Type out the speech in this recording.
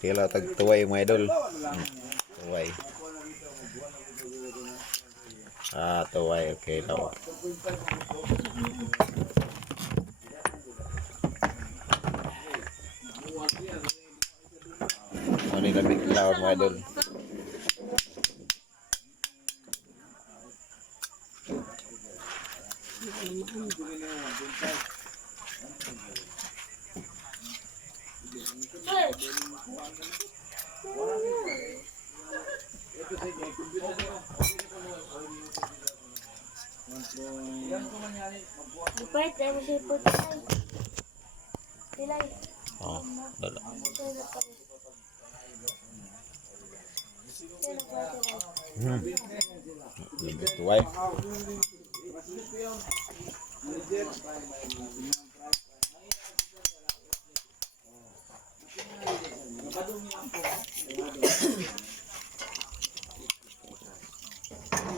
Kila tag tuway mga idol. Tuway. Ah, tuway. Okay daw. Ano nila biglaw mga idol. Pwede, tayo mo siya po tayo. Tilay. Oh, dala. Tilay pa rin. Tilay